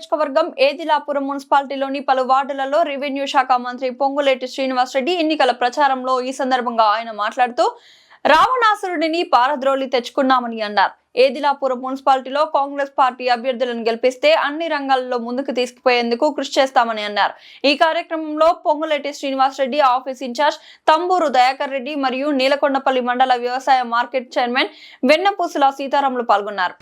నియోజకవర్గం ఏదిలాపురం మున్సిపాలిటీలోని పలు వార్డులలో రెవెన్యూ శాఖ మంత్రి పొంగులేటి శ్రీనివాసరెడ్డి ఎన్నికల ప్రచారంలో ఈ సందర్భంగా ఆయన మాట్లాడుతూ రావణాసురుడిని పారద్రోలి తెచ్చుకున్నామని అన్నారు. ఏదిలాపురం మున్సిపాలిటీలో కాంగ్రెస్ పార్టీ అభ్యర్థులను గెలిపిస్తే అన్ని రంగాల్లో ముందుకు తీసుకుపోయేందుకు కృషి చేస్తామని అన్నారు. ఈ కార్యక్రమంలో పొంగులేటి శ్రీనివాసరెడ్డి ఆఫీస్ ఇన్ఛార్జ్ తంబూరు దయాకర్ రెడ్డి మరియు నీలకొండపల్లి మండల వ్యవసాయ మార్కెట్ చైర్మన్ వెన్నపూసల సీతారాములు పాల్గొన్నారు.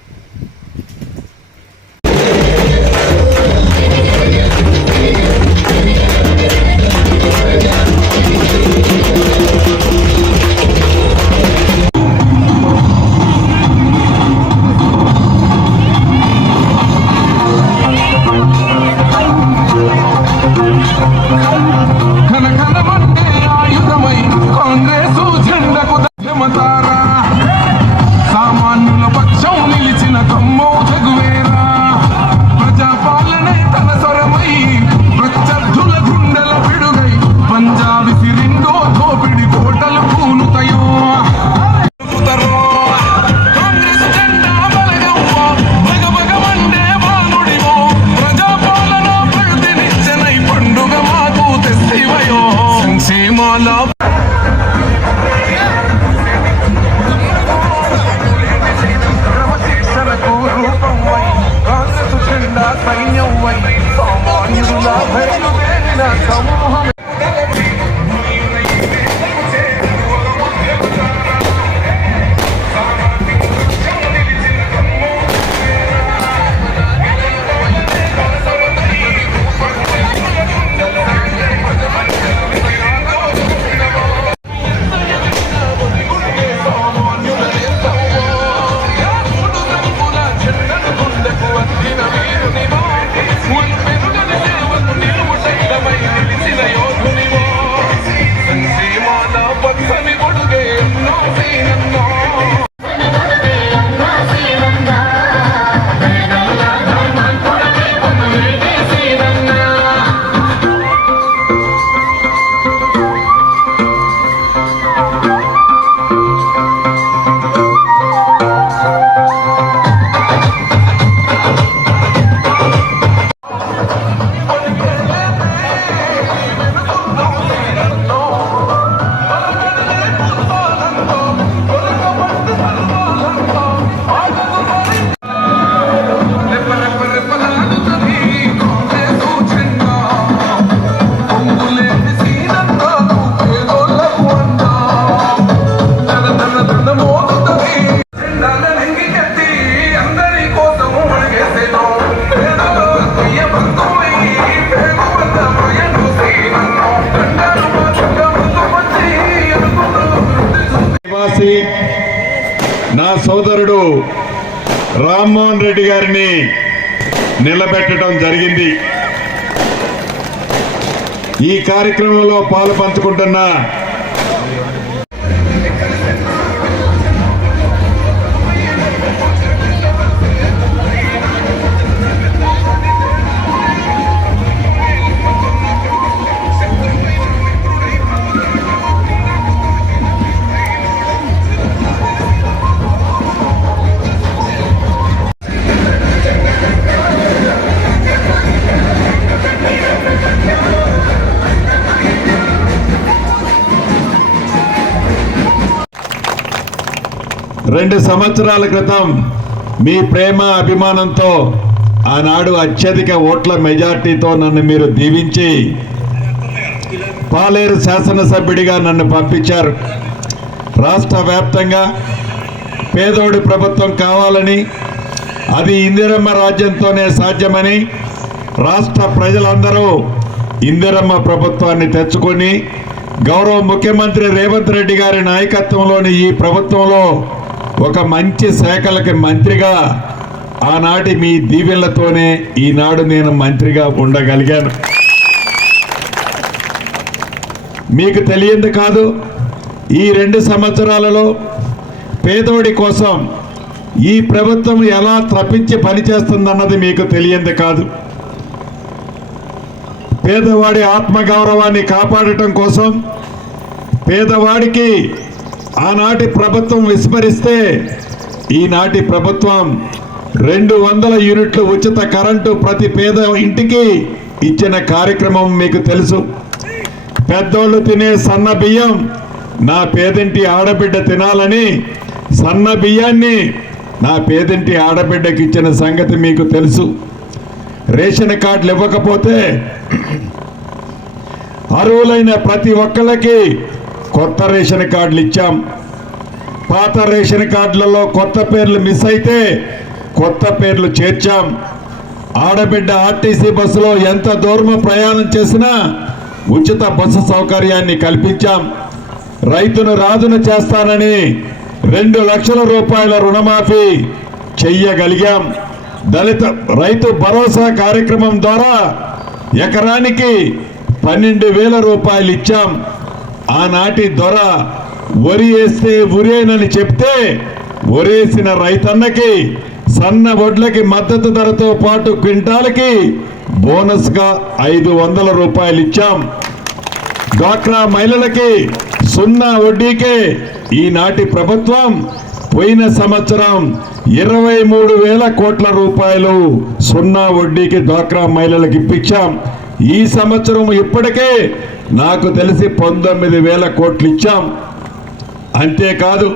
నా సోదరుడు రామ్మోహన్ రెడ్డి గారిని నిలబెట్టడం జరిగింది. ఈ కార్యక్రమంలో పాలు పంచుకుంటున్న రెండు సంవత్సరాల క్రితం మీ ప్రేమ అభిమానంతో ఆనాడు అత్యధిక ఓట్ల మెజార్టీతో నన్ను మీరు దీవించి పాలేరు శాసనసభ్యుడిగా నన్ను పంపించారు. రాష్ట్ర వ్యాప్తంగా పేదోడి ప్రభుత్వం కావాలని, అది ఇందిరమ్మ రాజ్యంతోనే సాధ్యమని రాష్ట్ర ప్రజలందరూ ఇందిరమ్మ ప్రభుత్వాన్ని తెచ్చుకొని గౌరవ ముఖ్యమంత్రి రేవంత్ రెడ్డి గారి నాయకత్వంలోని ఈ ప్రభుత్వంలో ఒక మంచి శాఖలకి మంత్రిగా ఆనాటి మీ దీవెనలతోనే ఈనాడు నేను మంత్రిగా ఉండగలిగాను. మీకు తెలియంది కాదు, ఈ 2 సంవత్సరాలలో పేదోడి కోసం ఈ ప్రభుత్వం ఎలా తప్పించి పనిచేస్తుందన్నది మీకు తెలియంది కాదు. పేదవాడి ఆత్మగౌరవాన్ని కాపాడటం కోసం, పేదవాడికి ఆనాటి ప్రభుత్వం విస్మరిస్తే ఈనాటి ప్రభుత్వం 200 యూనిట్లు ఉచిత కరెంటు ప్రతి పేద ఇంటికి ఇచ్చిన కార్యక్రమం మీకు తెలుసు. పెద్దోళ్ళు తినే సన్న బియ్యం నా పేదింటి ఆడబిడ్డ తినాలని సన్న బియ్యాన్ని నా పేదింటి ఆడబిడ్డకి ఇచ్చిన సంగతి మీకు తెలుసు. రేషన్ కార్డులు ఇవ్వకపోతే అర్హులైన ప్రతి ఒక్కళ్ళకి కొత్త రేషన్ కార్డులు ఇచ్చాం. పాత రేషన్ కార్డులలో కొత్త పేర్లు మిస్ అయితే కొత్త పేర్లు చేర్చాం. ఆడబిడ్డ ఆర్టీసీ బస్సులో ఎంత దూరం ప్రయాణం చేసినా ఉచిత బస్సు సౌకర్యాన్ని కల్పించాం. రైతును రాజును చేస్తానని 2 లక్షల రూపాయల రుణమాఫీ చెయ్యగలిగాం. దళిత రైతు భరోసా కార్యక్రమం ద్వారా ఎకరానికి 12,000 రూపాయలు ఇచ్చాం. ఆనాటి దొర వరి వేస్తే ఉరేనని చెప్తే ఒరేసిన రైతన్నకి సన్న వడ్లకి మద్దతు ధరతో పాటు క్వింటాలకి బోనస్గా 500 రూపాయలు ఇచ్చాం. డ్వాక్రా మహిళలకి 0 వడ్డీకే ఈనాటి ప్రభుత్వం పోయిన సంవత్సరం 23,000 కోట్ల రూపాయలు 0 వడ్డీకి డ్వాక్రా మహిళలకు ఇప్పించాం. ఈ సంవత్సరం ఇప్పటికే నాకు తెలిసి 19,000 కోట్లు ఇచ్చాం. అంతేకాదు,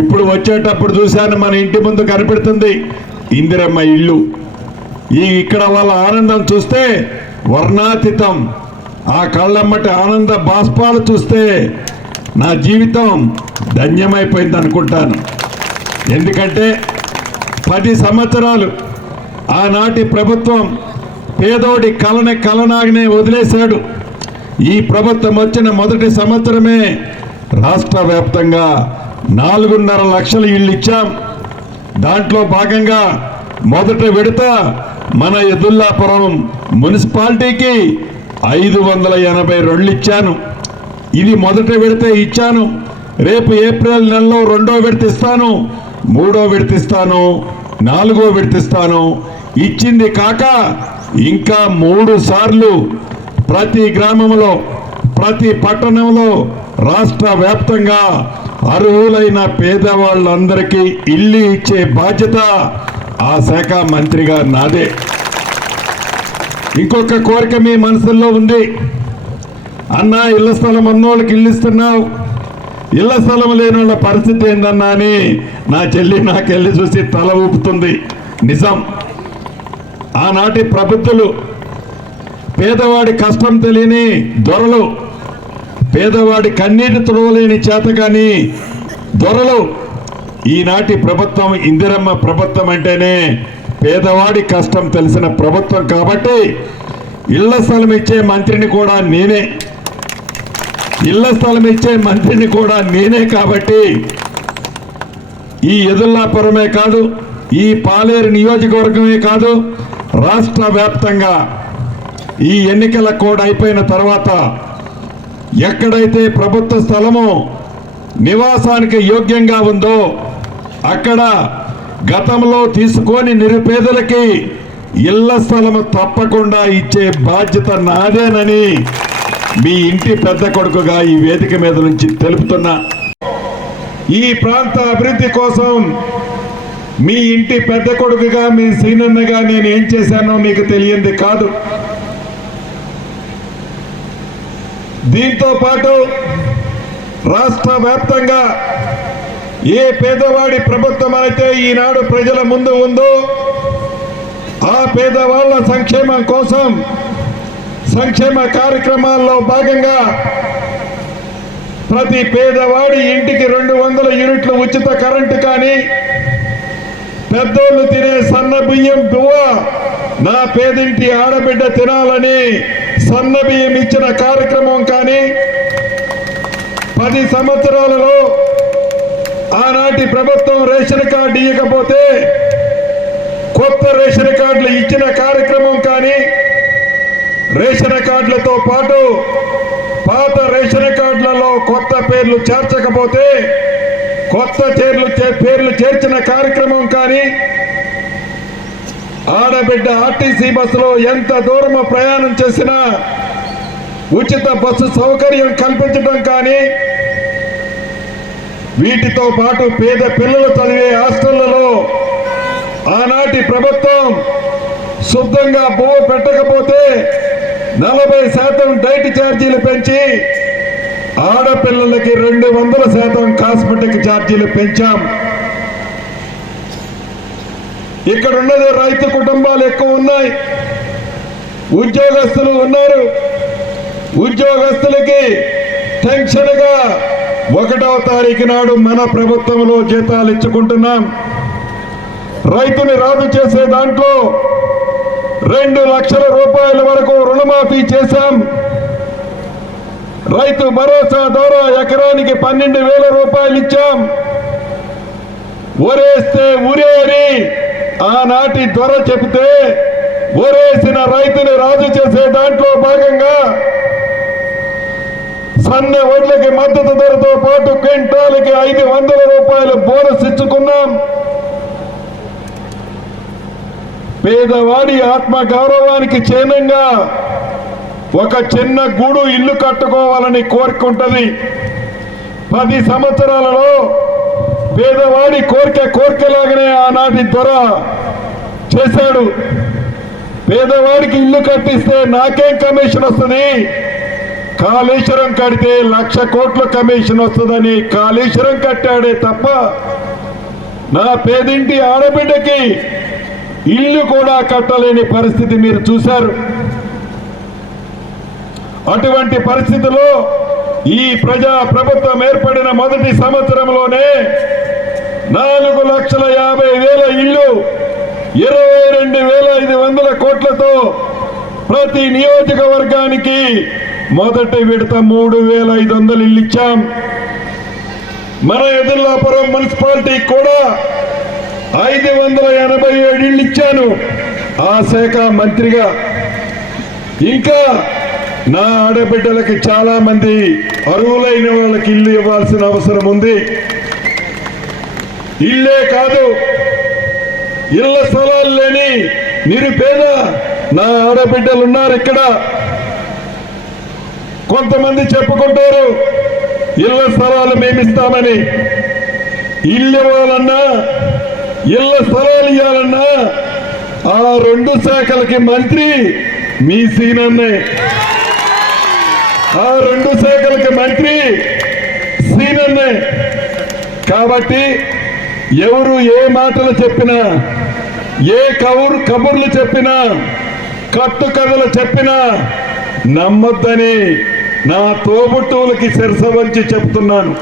ఇప్పుడు వచ్చేటప్పుడు చూశాను, మన ఇంటి ముందు కనిపెడుతుంది ఇందిరమ్మ ఇల్లు. ఇక్కడ వాళ్ళ ఆనందం చూస్తే వర్ణాతీతం. ఆ కళ్ళమ్మటి ఆనంద బాష్పాలు చూస్తే నా జీవితం ధన్యమైపోయింది అనుకుంటాను. ఎందుకంటే 10 సంవత్సరాలు ఆనాటి ప్రభుత్వం పేదోడి కలనాగనే వదిలేశాడు. ఈ ప్రభుత్వం వచ్చిన మొదటి సంవత్సరమే రాష్ట్ర వ్యాప్తంగా 4.5 లక్షల ఇళ్ళు ఇచ్చాం. దాంట్లో భాగంగా మొదటి విడత మన యదుల్లాపురం మున్సిపాలిటీకి 582 ఇచ్చాను. ఇది మొదటి విడత ఇచ్చాను. రేపు ఏప్రిల్ నెలలో 2వ విడత ఇస్తాను, 3వ విడత ఇస్తాను, 4వ విడత ఇస్తాను. ఇచ్చింది కాక ఇంకా 3 సార్లు ప్రతి గ్రామంలో ప్రతి పట్టణంలో రాష్ట్ర వ్యాప్తంగా అర్హులైన పేదవాళ్ళందరికీ ఇల్లు ఇచ్చే బాధ్యత ఆ శాఖ మంత్రిగా నాదే. ఇంకొక కోరిక మీ మనసుల్లో ఉంది. అన్నా, ఇళ్ల స్థలం ఉన్నోళ్ళకి ఇల్లు ఇస్తున్నావు, ఇళ్ల స్థలం లేని వాళ్ళ పరిస్థితి ఏందన్నా అని నా చెల్లి నాకెళ్ళి చూసి తల ఊపుతుంది. నిజం. ఆనాటి ప్రబుద్ధులు, పేదవాడి కష్టం తెలియని దొరలు, పేదవాడి కన్నీటి తుడవలేని చేతగాని దొరలు. ఈనాటి ప్రభుత్వం ఇందిరమ్మ ప్రభుత్వం అంటేనే పేదవాడి కష్టం తెలిసిన ప్రభుత్వం. కాబట్టి ఇళ్ల స్థలం ఇచ్చే మంత్రిని కూడా నేనే, ఇళ్ల స్థలం ఇచ్చే మంత్రిని కూడా నేనే. కాబట్టి ఈ యదుల్లాపురమే కాదు, ఈ పాలేరు నియోజకవర్గమే కాదు, రాష్ట్ర వ్యాప్తంగా ఈ ఎన్నికల కోడ్ అయిపోయిన తర్వాత ఎక్కడైతే ప్రభుత్వ స్థలము నివాసానికి యోగ్యంగా ఉందో అక్కడ గతంలో తీసుకొని నిరుపేదలకి ఇళ్ల స్థలము తప్పకుండా ఇచ్చే బాధ్యత నాదేనని మీ ఇంటి పెద్ద కొడుకుగా ఈ వేదిక మీద నుంచి తెలుపుతున్నా. ఈ ప్రాంత అభివృద్ధి కోసం మీ ఇంటి పెద్ద కొడుకుగా, మీ సీనన్నగా నేను ఏం చేశానో మీకు తెలియంది కాదు. దీంతో పాటు రాష్ట్ర వ్యాప్తంగా ఏ పేదవాడి ప్రభుత్వం అయితే ఈనాడు ప్రజల ముందు ఉందో ఆ పేదవాళ్ల సంక్షేమం కోసం సంక్షేమ కార్యక్రమాల్లో భాగంగా ప్రతి పేదవాడి ఇంటికి 200 యూనిట్లు ఉచిత కరెంటు కానీ, పెద్దోళ్ళు తినే సన్న బియ్యం బువ్వ నా పేదింటి ఆడబిడ్డ తినాలని సన్న బియ్యం ఇచ్చిన కార్యక్రమం కానీ, 10 సంవత్సరాలలో ఆనాటి ప్రభుత్వం రేషన్ కార్డు ఇవ్వకపోతే కొత్త రేషన్ కార్డులు ఇచ్చిన కార్యక్రమం కానీ, రేషన్ కార్డులతో పాటు పాత రేషన్ కార్డులలో కొత్త పేర్లు చేర్చకపోతే కొత్త పేర్లు చేర్చిన కార్యక్రమం కానీ, ఆడబిడ్డ ఆర్టీసీ బస్సులో ఎంత దూరం ప్రయాణం చేసినా ఉచిత బస్సు సౌకర్యం కల్పించడం కానీ, వీటితో పాటు పేద పిల్లలు చదివే హాస్టళ్లలో ఆనాటి ప్రభుత్వం శుద్ధంగా భూమి పెట్టకపోతే 40% డైట్ ఛార్జీలు పెంచి ఆడపిల్లలకి 200% కాస్మెటిక్ ఛార్జీలు పెంచాం. ఇక్కడ ఉన్నది రైతు కుటుంబాలు ఎక్కువ ఉన్నాయి, ఉద్యోగస్తులు ఉన్నారు. ఉద్యోగస్తులకి టెన్షన్గా 1వ తారీఖు నాడు మన ప్రభుత్వంలో జీతాలు ఇచ్చుకుంటున్నాం. రైతుని రాజు చేసే దాంట్లో 2 లక్షల రూపాయల వరకు రుణమాఫీ చేశాం. రైతు భరోసా ద్వారా ఎకరానికి 12,000 రూపాయలు ఇచ్చాం. ఒరేస్తే ఉరే అని ఆనాటి దొర చెబితే ఒరేసిన రైతుని రాజు చేసే దాంట్లో భాగంగా సన్న వడ్లకి మద్దతు ధరతో పాటు క్వింటాలకి 500 రూపాయలు బోనస్ ఇచ్చుకున్నాం. పేదవాడి ఆత్మ గౌరవానికి చిహ్నంగా ఒక చిన్న గూడు ఇల్లు కట్టుకోవాలని కోరుకుంటది. 10 సంవత్సరాలలో పేదవాడి కోరికలాగానే ఆనాటి దొర చేశాడు. పేదవాడికి ఇల్లు కట్టిస్తే నాకేం కమిషన్ వస్తుంది, కాళేశ్వరం కడితే 1,00,000 కోట్ల కమిషన్ వస్తుందని కాళేశ్వరం కట్టాడే తప్ప నా పేదింటి ఆడబిడ్డకి ఇల్లు కూడా కట్టలేని పరిస్థితి మీరు చూశారు. అటువంటి పరిస్థితిలో ఈ ప్రజా ప్రభుత్వం ఏర్పడిన మొదటి సంవత్సరంలోనే 4,50,000 ఇల్లు 22,500 కోట్లతో ప్రతి నియోజకవర్గానికి మొదటి విడత 3,500 ఇల్లు ఇచ్చాం. మన ఎదుర్లాపురం మున్సిపాలిటీ కూడా 587 ఇల్లు ఇచ్చాను ఆ శాఖ మంత్రిగా. ఇంకా నా ఆడబిడ్డలకి చాలా మంది అర్హులైన వాళ్ళకి ఇల్లు ఇవ్వాల్సిన అవసరం ఉంది. ఇల్లే కాదు, ఇళ్ల స్థలాలు లేని నిరుపేద నా ఆడబిడ్డలు ఉన్నారు ఇక్కడ. కొంతమంది చెప్పుకుంటారు ఇళ్ల స్థలాలు మేమిస్తామని. ఇల్లు ఇవ్వాలన్నా ఇళ్ల స్థలాలు ఇవ్వాలన్నా ఆ 2 శాఖలకి మంత్రి మీ సీనన్నే. ఆ 2 శాఖలకి మంత్రి సీనన్నే. కాబట్టి ఎవరు ఏ మాటలు చెప్పినా, ఏ కబుర్లు చెప్పినా, కట్టు కథలు చెప్పినా నమ్మొద్దని నా తోబుట్టువులకి శిరస వంచి చెప్తున్నాను.